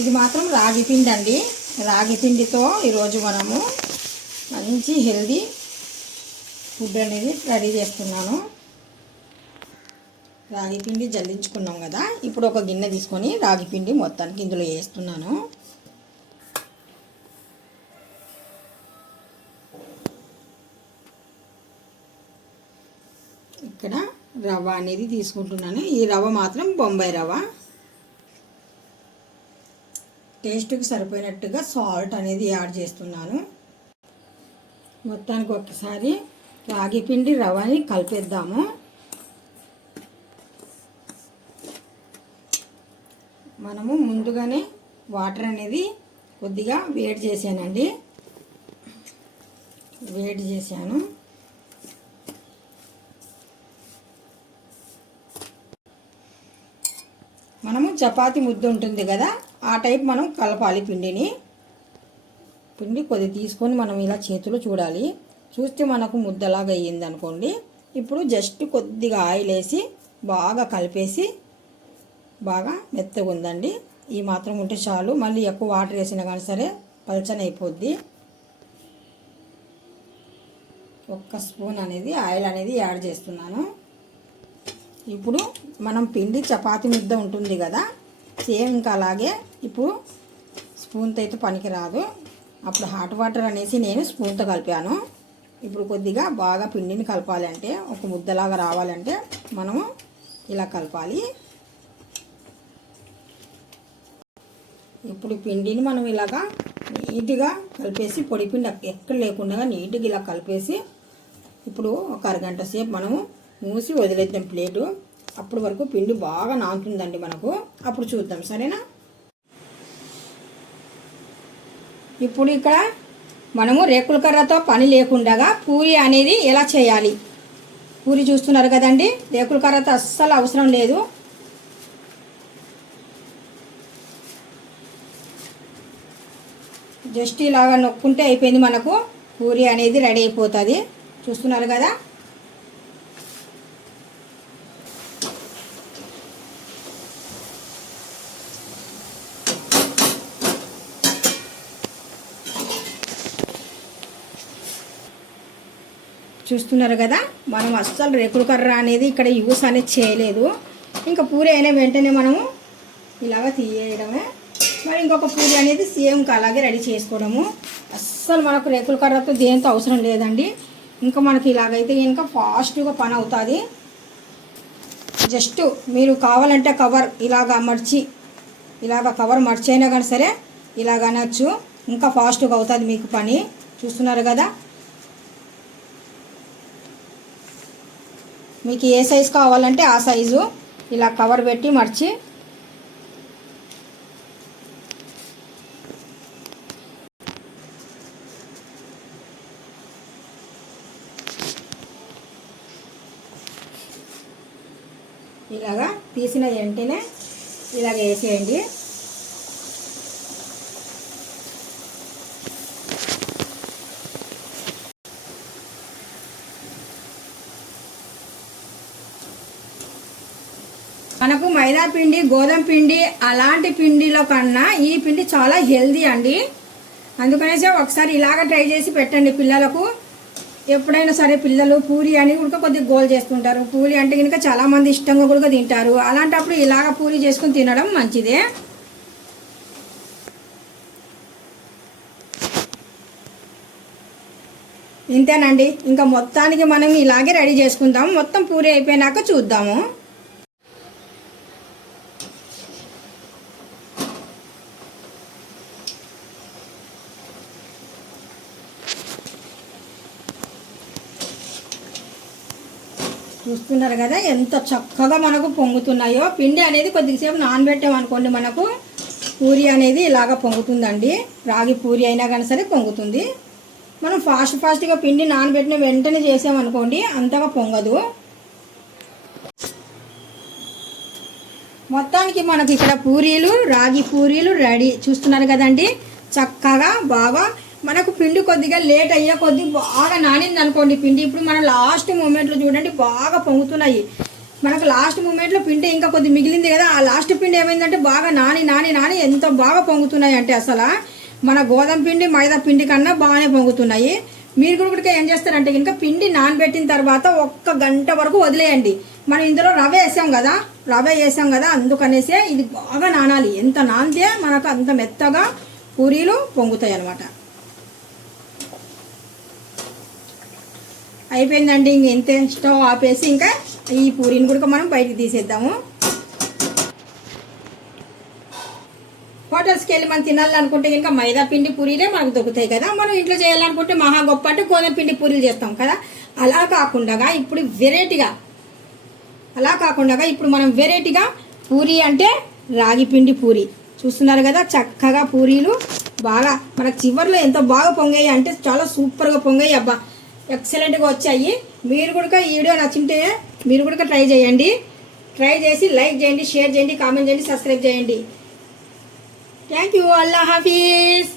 ఇది మాత్రం రాగి పిండి అండి. రాగి పిండితో ఈరోజు మనము మంచి హెల్దీ ఫుడ్ అనేది రెడీ చేస్తున్నాను. రాగి పిండి జల్లించుకున్నాం కదా. ఇప్పుడు ఒక గిన్నె తీసుకొని రాగి పిండి మొత్తానికి ఇందులో వేస్తున్నాను. ఇక్కడ రవ్వ అనేది తీసుకుంటున్నాను. ఈ రవ్వ మాత్రం బొంబాయి రవ్వ. టేస్ట్కి సరిపోయినట్టుగా సాల్ట్ అనేది యాడ్ చేస్తున్నాను. మొత్తానికి ఒకసారి రాగి పిండి రవ్వని కలిపేద్దాము. మనము ముందుగానే వాటర్ అనేది కొద్దిగా వేడి చేశానండి వేడి చేశాను. మనము చపాతి ముద్ద ఉంటుంది కదా ఆ టైప్ మనం కలపాలి పిండిని. పిండి కొద్ది తీసుకొని మనం ఇలా చేతిలో చూడాలి. చూస్తే మనకు ముద్దలాగా అయ్యింది అనుకోండి. ఇప్పుడు జస్ట్ కొద్దిగా ఆయిల్ వేసి బాగా కలిపేసి బాగా మెత్తగా ఉందండి. ఈ మాత్రం ఉంటే చాలు. మళ్ళీ ఎక్కువ వాటర్ వేసినా కానీ సరే పల్చన అయిపోద్ది. ఒక్క స్పూన్ అనేది ఆయిల్ అనేది యాడ్ చేస్తున్నాను. ఇప్పుడు మనం పిండి చపాతి ముద్ద ఉంటుంది కదా సేమ్ ఇంకా అలాగే ఇప్పుడు స్పూన్తో అయితే పనికిరాదు. అప్పుడు హాట్ వాటర్ అనేసి నేను స్పూన్తో కలిపాను. ఇప్పుడు కొద్దిగా బాగా పిండిని కలపాలంటే ఒక ముద్దలాగా రావాలంటే మనము ఇలా కలపాలి. ఇప్పుడు పిండిని మనం ఇలాగా నీట్గా కలిపేసి పొడి పిండి ఎక్కడ లేకుండా నీట్గా ఇలా కలిపేసి ఇప్పుడు ఒక అరగంట సేపు మనము మూసి వదిలేద్దాం ప్లేటు. అప్పటి వరకు పిండి బాగా నాంతుందండి మనకు. అప్పుడు చూద్దాం సరేనా? ఇప్పుడు ఇక్కడ మనము రేకుల కర్రతో పని లేకుండా పూరి అనేది ఎలా చేయాలి? పూరి చూస్తున్నారు కదండి రేకుల కర్రతో అస్సలు అవసరం లేదు. జస్ట్ ఇలాగా నొక్కుంటే అయిపోయింది మనకు. పూరి అనేది రెడీ అయిపోతుంది. చూస్తున్నారు కదా? చూస్తున్నారు కదా మనం అస్సలు రేకుల కర్ర అనేది ఇక్కడ యూస్ అనేది చేయలేదు. ఇంకా పూరి అయిన వెంటనే మనము ఇలాగ తీయడమే. మరి ఇంకొక పూరి అనేది సేమ్ అలాగే రెడీ చేసుకోవడము. అస్సలు మనకు రేకుల కర్రతో దేంతో అవసరం లేదండి. ఇంకా మనకి ఇలాగైతే ఇంకా ఫాస్ట్గా పని అవుతుంది. జస్ట్ మీరు కావాలంటే కవర్ ఇలాగ మర్చి ఇలాగ కవర్ మర్చైనా కానీ సరే ఇలాగ అనొచ్చు ఇంకా ఫాస్ట్గా అవుతుంది మీకు పని. చూస్తున్నారు కదా? మీకు ఏ సైజు కావాలంటే ఆ సైజు ఇలా కవర్ పెట్టి మర్చి. ఇలాగా తీసిన వెంటనే ఇలాగ వేసేయండి. మనకు మైదా పిండి గోధుమ పిండి అలాంటి పిండిలో కన్నా ఈ పిండి చాలా హెల్దీ అండి. అందుకనేసి ఒకసారి ఇలాగ ట్రై చేసి పెట్టండి పిల్లలకు. ఎప్పుడైనా సరే పిల్లలు పూరి అని కూడా కొద్దిగా గోల్ చేస్తుంటారు. పూరి అంటే కనుక చాలామంది ఇష్టంగా కూడా తింటారు. అలాంటప్పుడు ఇలాగ పూరి చేసుకుని తినడం మంచిదే. ఇంతేనండి. ఇంకా మొత్తానికి మనం ఇలాగే రెడీ చేసుకుందాం. మొత్తం పూరి అయిపోయినాక చూద్దాము. చూస్తున్నారు కదా ఎంత చక్కగా మనకు పొంగుతున్నాయో. పిండి అనేది కొద్దిసేపు నానబెట్టామనుకోండి మనకు. పూరి అనేది ఇలాగ పొంగుతుందండి. రాగి పూరి అయినా కానీ సరే పొంగుతుంది. మనం ఫాస్ట్ ఫాస్ట్గా పిండి నానబెట్టిన వెంటనే చేసామనుకోండి అంతగా పొంగదు. మొత్తానికి మనకి ఇక్కడ పూరీలు రాగి పూరీలు రెడీ. చూస్తున్నారు కదండి? చక్కగా బాగా మనకు పిండి కొద్దిగా లేట్ అయ్యే కొద్ది బాగా నానింది అనుకోండి పిండి. ఇప్పుడు మన లాస్ట్ మూమెంట్లో చూడండి బాగా పొంగుతున్నాయి. మనకు లాస్ట్ మూమెంట్లో పిండి ఇంకా కొద్ది మిగిలింది కదా ఆ లాస్ట్ పిండి ఏమైందంటే బాగా నాని నాని నాని ఎంత బాగా పొంగుతున్నాయి అంటే అసలు మన గోధుమ పిండి మైదా పిండి కన్నా బాగానే పొంగుతున్నాయి. మీరు కూడా ఏం చేస్తారంటే ఇంకా పిండి నానబెట్టిన తర్వాత ఒక్క గంట వరకు వదిలేయండి. మనం ఇందులో రవ వేసాం కదా రవ్వ వేసాం కదా అందుకనేసే ఇది బాగా నానాలి. ఎంత నానితే మనకు అంత మెత్తగా పూరీలు పొంగుతాయి అన్నమాట అయిపోయిందండి ఇంక ఇంతే స్టవ్ ఆపేసి ఇంకా ఈ పూరీని కూడా మనం బయటికి తీసేద్దాము. హోటల్స్కి వెళ్ళి మనం తినాలనుకుంటే ఇంకా మైదా పిండి పూరీలే మనకు దొరుకుతాయి కదా. మనం ఇంట్లో చేయాలనుకుంటే మహా గొప్ప అంటే గోధుమ పిండి పూరీలు చేస్తాం కదా. అలా కాకుండా ఇప్పుడు వెరైటీగా అలా కాకుండా ఇప్పుడు మనం వెరైటీగా పూరి అంటే రాగి పిండి పూరి. చూస్తున్నారు కదా చక్కగా పూరీలు బాగా మనకు చివర్లో ఎంతో బాగా పొంగాయి అంటే చాలా సూపర్గా పొంగాయి అబ్బా. ఎక్సలెంట్గా వచ్చాయి. మీరు కూడా ఈ వీడియో నచ్చింటే మీరు కూడా ట్రై చేయండి. ట్రై చేసి లైక్ చేయండి షేర్ చేయండి కామెంట్ చేయండి సబ్స్క్రైబ్ చేయండి. Thank you Allah Hafeez